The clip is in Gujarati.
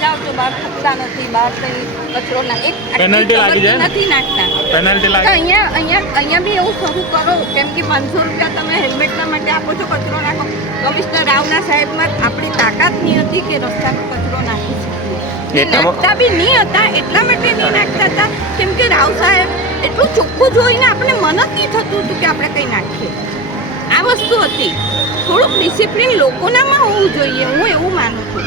જાઓ તો બહાર થતા નથી, બહાર કચરો એક પેનલ્ટી લાગી જાય, નથી નાખતા પેનલ્ટી લાગે. અહીંયા બી એવું શરૂ કરો, કેમ કે 500 રૂપિયા તમે હેલ્મેટના માટે આપો છો, કચરો નાખો. કમિશનર રાવના સાહેબમાં આપણી તાકાત નહીં હતી કે રસ્તામાં કચરો નાખી શકીએ. નાખતા બી નહીં હતા, એટલા માટે નહીં નાખતા હતા કેમ કે રાવ સાહેબ એટલું ચોખ્ખું જોઈને આપણે મન જ નહીં થતું હતું કે આપણે કંઈ નાખીએ. આ વસ્તુ હતી. થોડુંક ડિસિપ્લિન લોકોનામાં હોવું જોઈએ, હું એવું માનું છું.